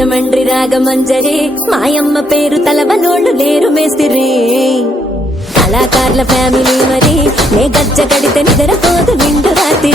రాజమండ్రి రాగమంజరి మాయమ్మ పేరు తలవనోళ్ళు లేరు మేస్తిరి కళాకారుల ఫ్యామిలీ మరి నే గజ్జ కడితే నిద్రపోదు నిండు రాత్రి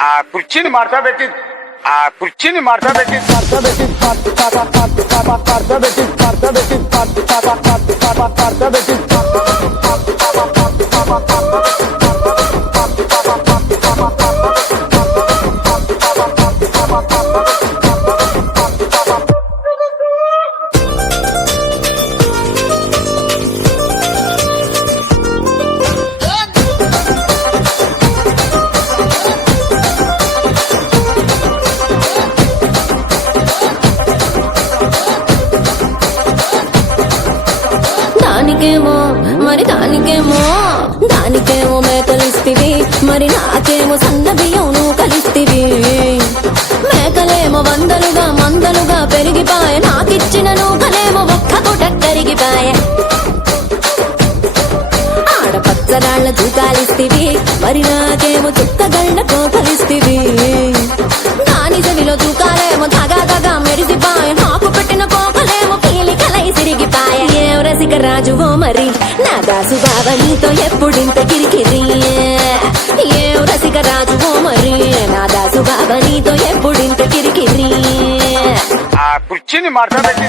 ఆ కుర్చీని మార్తా పెట్టి దానికేమో మేకలిస్తివి మరి నాకేమో సన్న బియ్యం నువ్వు కలిస్తివి మేకలేమో మందలుగా పెరిగిపాయ నాకిచ్చిన నూకలేమో ఒక్క పూట కరిగిపాయ ఆడపచ్చరాళ్ల తూకాలిస్తివి మరి నాకేమో చుక్కగళ్ళ కోకలిస్తివి దాని చెవిలో తూకాలేమో తగా మెరిసిపాయ నాకు పెట్టిన కోకలేమో పీలికలై సిరిగిపాయ ఏం రసిక రాజువో మరి నా దాసు బాబా నీతో ఎప్పుడింత కిరికిరి ఏం రసిక రాజువో మరి నా దాసు బాబా నీతో ఎప్పుడింత కిరికిరి ఆ కుర్చీని మార్తా పెట్టి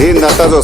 ఏందట్టదో